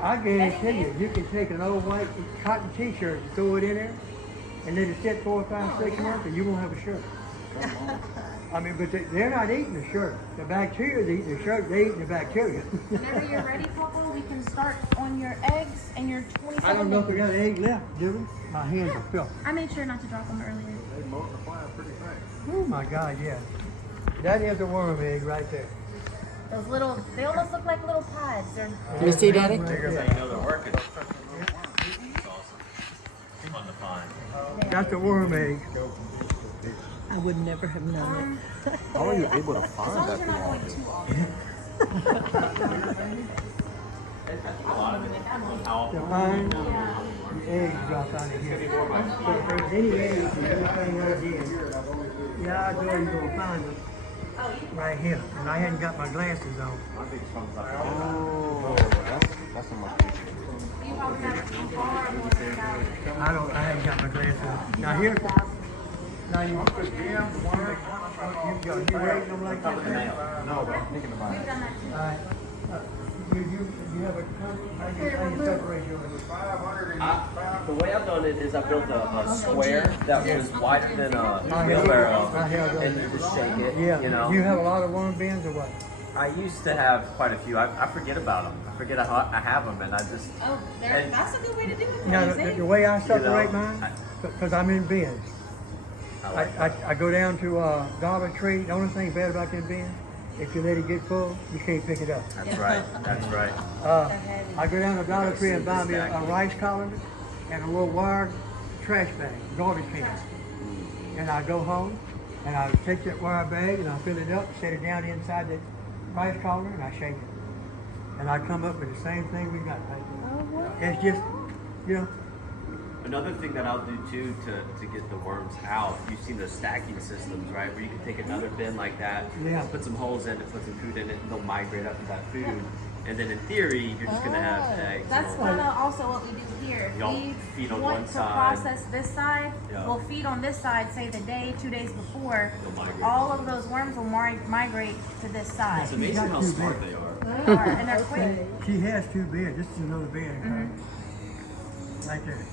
I guarantee you can take an old white cotton t-shirt and throw it in there, and let it sit 4, 5, 6 months, and you won't have a shirt. I mean, but they're not eating the shirt. The bacteria's eating the shirt. They're eating the bacteria. Whenever you're ready, Pawpaw, we can start on your eggs and your 27. I don't know if we got an egg left, do we? My hands are filthy. I made sure not to drop them earlier. They multiply pretty fast. Oh my God, yeah. That is a worm egg right there. Those little, they almost look like little pods. They're Can you see, Daddy? Figures that you know they're working. It's awesome. It's fun to find. That's a worm egg. I would never have known it. How are you able to as find long as that you're through not all going this? too often. A lot of it. How To often? find the eggs drop out of here. So if there's any eggs or anything out here, yeah, I know you're going to find them right here. And I hadn't got my glasses on. Oh, that's a much easier. You probably have a few far more than that. I haven't got my glasses on. Now here, now you got you rating them like that? No, but I'm thinking about We've it. done that too. Alright. You have a, how you separate yours? The way I've done it is I built a square that was wider than a wheelbarrow, and you just shake it. Yeah. You know. Do you have a lot of worm bins or what? I used to have quite a few. I forget about them. I forget I have them, and I just. Oh, that's a good way to do it. Now, the way I separate You know, mine, because I'm in bins. I like that. I go down to Dollar Tree. The only thing bad about them bins, if you let it get full, you can't pick it up. That's right. That's right. I go down to Dollar Tree and buy me a rice colander and a little wire trash bag, garbage can. And I go home and I take that wire bag and I fill it up, set it down inside the rice colander, and I shake it. And I come up with the same thing we got right there. It's just, you know. Another thing that I'll do too to get the worms out, you've seen those stacking systems, right? Where you can take another bin like that, Yeah. put some holes in it, put some food in it, and they'll migrate up to that food. And then in theory, you're just gonna have eggs. That's kind of also what we do here. Y'all We feed on want one to side. process this side. Yeah. We'll feed on this side, say the day, 2 days before. They'll migrate. All of those worms will migrate to this side. It's amazing how smart they are. They are, and they're quick. She has 2 beds. This is another bed. Right there.